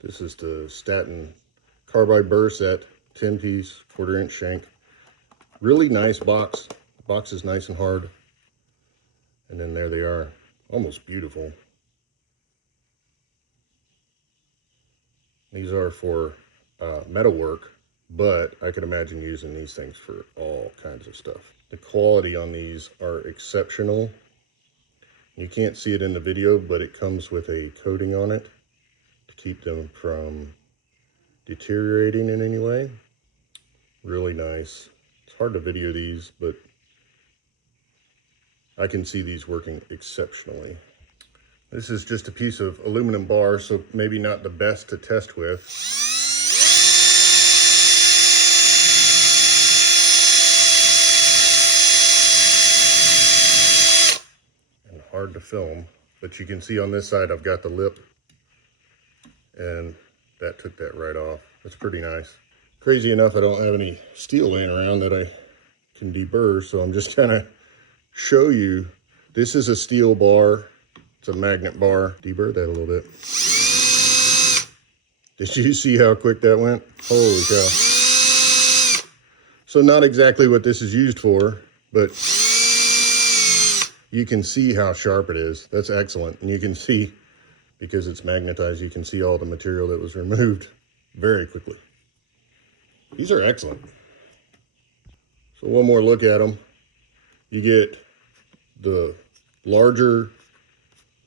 This is the Staten Carbide Burr Set, 10-piece, 1/4-inch shank. Really nice box. The box is nice and hard. And then there they are, almost beautiful. These are for metal work, but I could imagine using these things for all kinds of stuff. The quality on these are exceptional. You can't see it in the video, but it comes with a coating on it to keep them from deteriorating in any way. Really nice. It's hard to video these, but I can see these working exceptionally. This is just a piece of aluminum bar, so maybe not the best to test with. And hard to film, but you can see on this side I've got the lip, and that took that right off. That's pretty nice. Crazy enough, I don't have any steel laying around that I can deburr, so I'm just kind of show you. This is a steel bar. It's a magnet bar. Deburr that a little bit. Did you see how quick that went? Holy cow. So not exactly what this is used for, but you can see how sharp it is. That's excellent. And you can see, because it's magnetized, you can see all the material that was removed very quickly. These are excellent. So one more look at them. You get the larger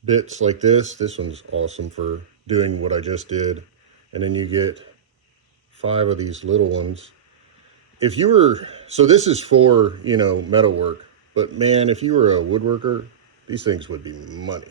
bits like this. This one's awesome for doing what I just did. And then you get 5 of these little ones. If you were, so this is for, you know, metal work, but man, if you were a woodworker, these things would be money.